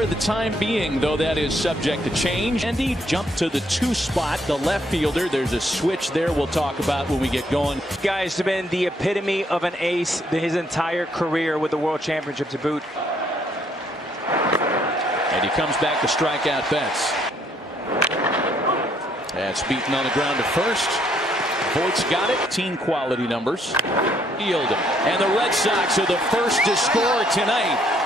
For the time being, though, that is subject to change. Andy jumped to the 2 spot, the left fielder. There's a switch there we'll talk about when we get going. This guy's been the epitome of an ace his entire career with the World Championship to boot. And he comes back to strike out Betts. That's beaten on the ground to first. Voigt's got it. Team quality numbers. Field. And the Red Sox are the first to score tonight.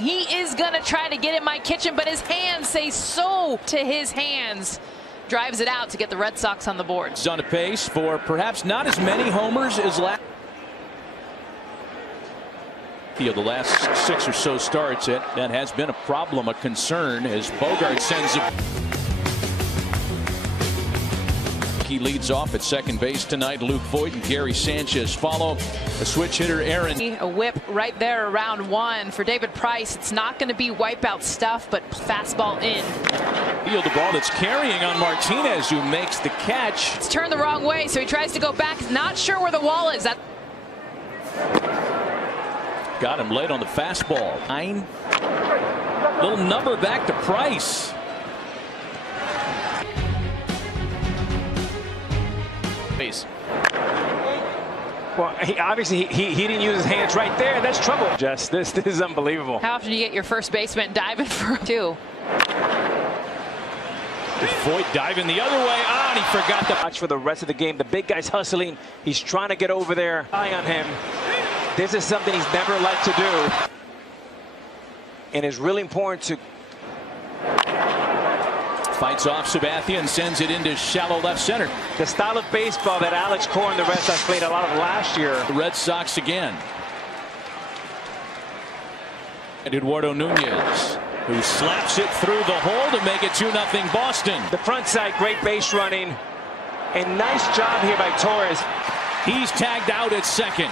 He is going to try to get in my kitchen, but his hands say so to his hands. Drives it out to get the Red Sox on the board. He's on a pace for perhaps not as many homers as last. The last 6 or so starts, that has been a problem, a concern, as Bogart sends him. He leads off at second base tonight. Luke Voigt and Gary Sanchez follow. A switch hitter, Aaron. A whip right there around 1 for David Price. It's not going to be wipeout stuff, but fastball in. Field the ball that's carrying on Martinez, who makes the catch. It's turned the wrong way, so he tries to go back. Not sure where the wall is. Got him late on the fastball. 9. Little number back to Price. Base. Well, obviously he didn't use his hands right there. That's trouble. Just this is unbelievable. How often do you get your first baseman diving for 2? Voigt diving the other way. And he forgot the watch for the rest of the game. The big guy's hustling. He's trying to get over there. Eye on him. This is something he's never liked to do, and it's really important to. Fights off Sabathia and sends it into shallow left center. The style of baseball that Alex Cora and the Red Sox played a lot of last year. The Red Sox again. And Eduardo Nunez, who slaps it through the hole to make it 2-0 Boston. The front side, great base running, and nice job here by Torres. He's tagged out at second.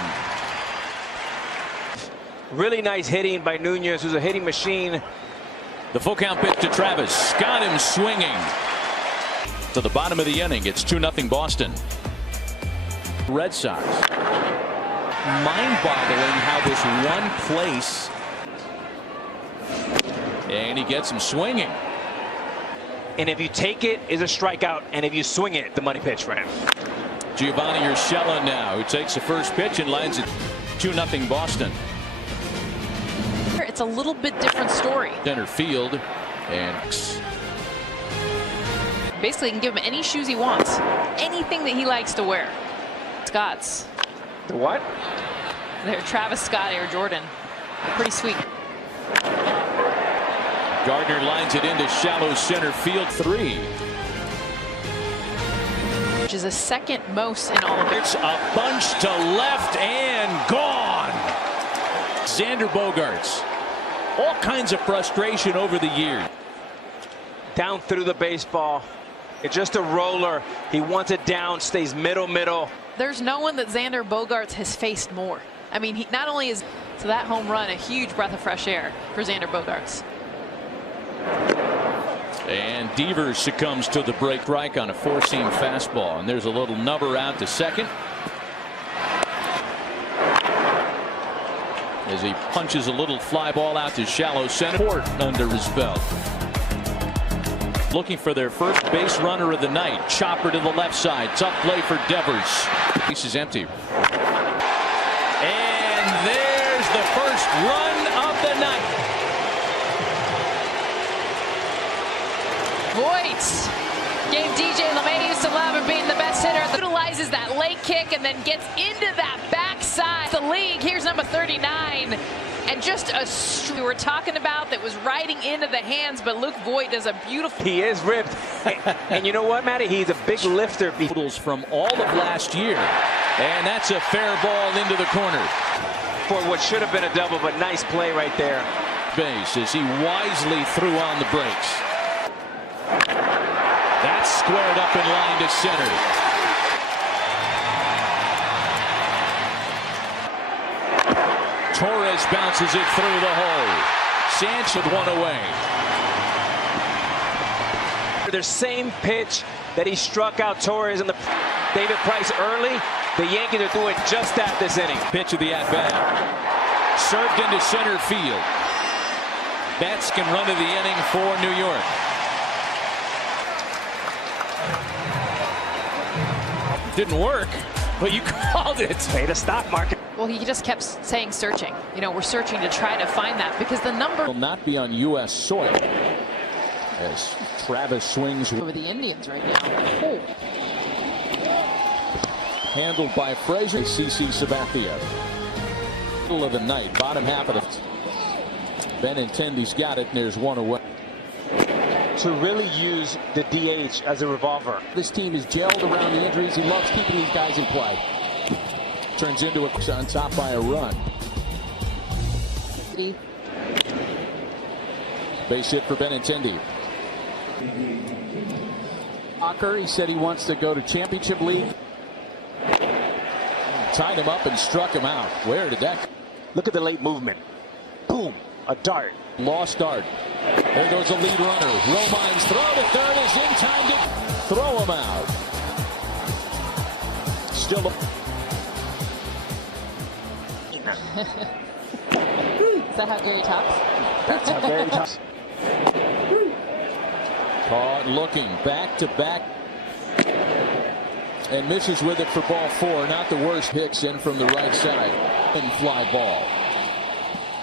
Really nice hitting by Nunez, who's a hitting machine. The full count pitch to Travis. Got him swinging. To the bottom of the inning, it's 2-0 Boston. Red Sox. Mind-boggling how this one place. And he gets him swinging. And if you take it, is a strikeout. And if you swing it, the money pitch for him. Giovanni Urshela now, who takes the first pitch and lands it 2-0 Boston. It's a little bit different story. Center field, and basically you can give him any shoes he wants, anything that he likes to wear. Scott's. The what? They're Travis Scott Air Jordan. They're pretty sweet. Gardner lines it into shallow center field 3. Which is a second most in all of it. It's a bunch to left and gone. Xander Bogaerts. All kinds of frustration over the years. Down through the baseball. It's just a roller. He wants it down, stays middle. There's no one that Xander Bogaerts has faced more. I mean, he not only is to that home run a huge breath of fresh air for Xander Bogaerts. And Devers succumbs to the break strike on a 4-seam fastball. And there's a little number out to second. As he punches a little fly ball out to shallow center. Fort under his belt. Looking for their first base runner of the night. Chopper to the left side. Tough play for Devers. Base is empty. And there's the first run of the night. Voigt gave DJ LeMahieu some love and being the best hitter. Utilizes that late kick and then gets into that backside. The league, here's number 39. And just a we were talking about that was riding into the hands, but Luke Voigt does a beautiful. He is ripped. And you know what, Matty? He's a big lifter. From all of last year. And that's a fair ball into the corner. For what should have been a double, but nice play right there. Base as he wisely threw on the brakes. That's squared up in line to center. Torres bounces it through the hole. Sanchez with one away. The same pitch that he struck out Torres in the David Price early. The Yankees are doing just that this inning. Pitch of the at-bat. Served into center field. Betts can run to the inning for New York. Didn't work, but you called it. Pay the stock market. Well, he just kept saying searching. You know, we're searching to try to find that because the number Will not be on U.S. soil as Travis swings. over the Indians right now. Oh. Handled by Frazier. CC Sabathia. Middle of the night, bottom half of the. Benintendi's got it, and there's one away. To really use the DH as a revolver. This team is gelled around the injuries. He loves keeping these guys in play. Turns into a on top by a run. Base hit for Benintendi. Walker, he said he wants to go to Championship League. Tied him up and struck him out. Where did that? Look at the late movement. Boom, a dart. Lost dart. There goes the lead runner. Romine's throw to third is in time to throw him out. Still a Is that how Gary talks? That's how Gary talks. Caught looking back to back. And misses with it for ball 4. Not the worst. Hicks in from the right side. And fly ball.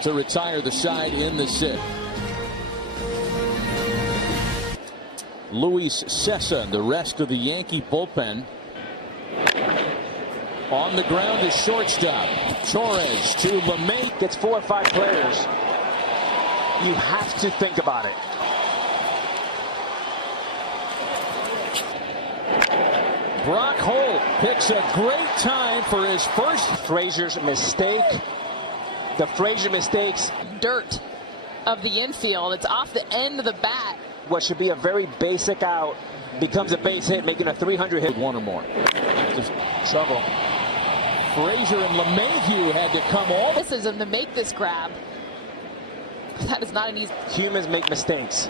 To retire the side in the 6th. Luis Cessa and the rest of the Yankee bullpen. On the ground is shortstop. Torres to LeMay. Gets 4 or 5 players. You have to think about it. Brock Holt picks a great time for his first. Frazier's mistake. The Frazier mistakes. Dirt of the infield. It's off the end of the bat. What should be a very basic out becomes a base hit, making a 300 hit. One or more. Just trouble. Frazier and LeMahieu had to come all. This is him to make this grab. That is not an easy. Humans make mistakes.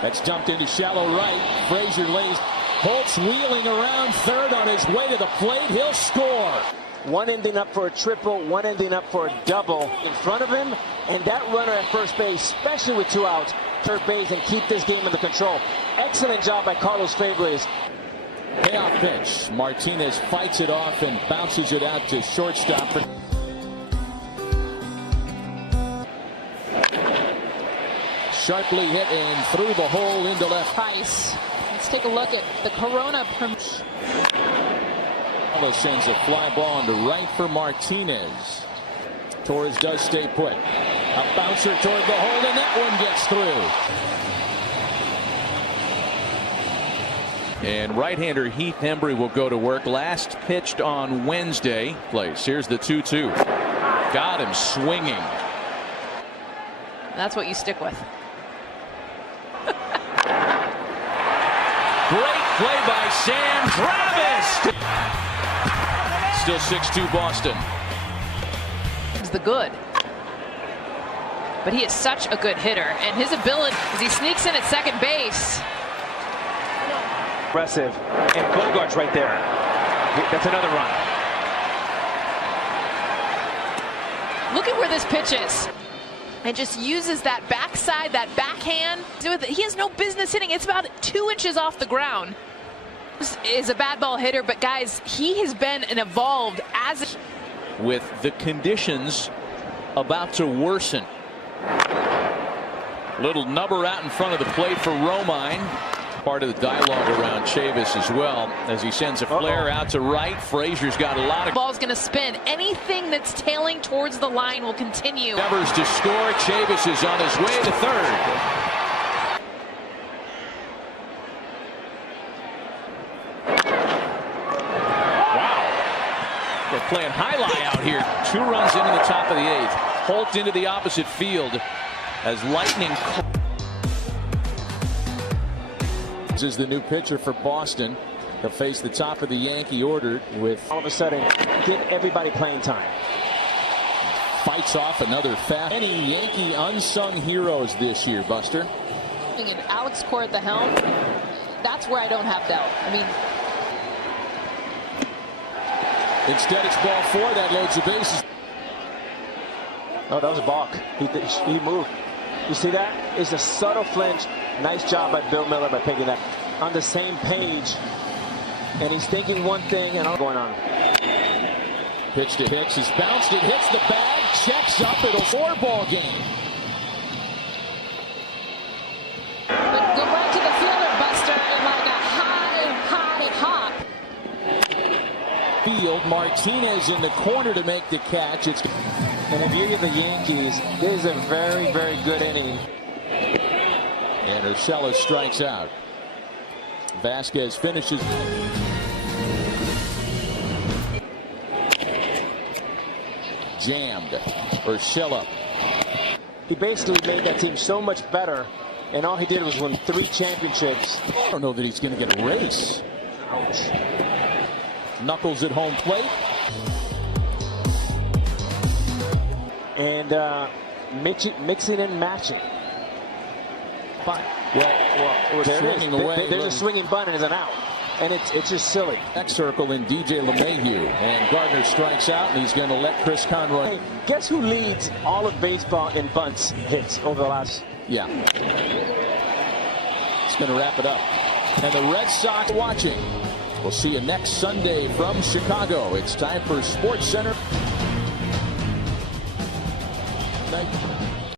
That's dumped into shallow right. Frazier lays. Holt's wheeling around third on his way to the plate. He'll score. One ending up for a triple, one ending up for a double in front of him. And that runner at first base, especially with 2 outs, third base and keep this game under control. Excellent job by Carlos Febres. Payoff pitch. Martinez fights it off and bounces it out to shortstop. Sharply hit and through the hole into left. Price. Let's take a look at the Corona. Sends a fly ball into right for Martinez. Torres does stay put. A bouncer toward the hole, and that one gets through. And right-hander Heath Hembry will go to work. Last pitched on Wednesday. Place. Here's the 2-2. Got him swinging. That's what you stick with. Great play by Sam Travis. Still 6-2 Boston. It's the good. But he is such a good hitter, and his ability as he sneaks in at second base. Aggressive, and Bogart's right there. That's another run. Look at where this pitch is. And just uses that backside, that backhand. He has no business hitting. It's about 2 inches off the ground. Is a bad ball hitter, but guys, he has been and evolved as with the conditions about to worsen. Little nubber out in front of the plate for Romine. Part of the dialogue around Chavis as well, as he sends a flare out to right. Frazier's got a lot of. Ball's going to spin. Anything that's tailing towards the line will continue. Devers to score. Chavis is on his way to third. They're playing highlight out here. 2 runs into the top of the 8th. Holt into the opposite field as lightning. This is the new pitcher for Boston. He'll face the top of the Yankee order with. All of a sudden, get everybody playing time. Fights off another fast. Any Yankee unsung heroes this year, Buster? And Alex Cora at the helm. That's where I don't have doubt. I mean. Instead, it's ball 4. That loads the bases. Oh, that was a balk. He moved. You see that? It's a subtle flinch. Nice job by Bill Miller by picking that. On the same page. And he's thinking one thing and all going on. Pitch to Hicks is bounced. It hits the bag. Checks up. It'll 4-ball game. But go right to the fielder, Buster, in like a hot hop. Field. Martinez in the corner to make the catch. And if you're the Yankees, this is a very, very good inning. And Urshela strikes out. Vasquez finishes. Jammed. Urshela. He basically made that team so much better, and all he did was win 3 championships. I don't know that he's going to get a race. Ouch. Knuckles at home plate. And mixing and matching. But, well there it is. Away, there's a swinging bunt and it's an out. And it's just silly. Next circle in DJ LeMahieu. And Gardner strikes out, and he's going to let Chris Conroy. Hey, guess who leads all of baseball in bunts hits over the last? Yeah. It's going to wrap it up. And the Red Sox watching. We'll see you next Sunday from Chicago. It's time for Sports Center. Night.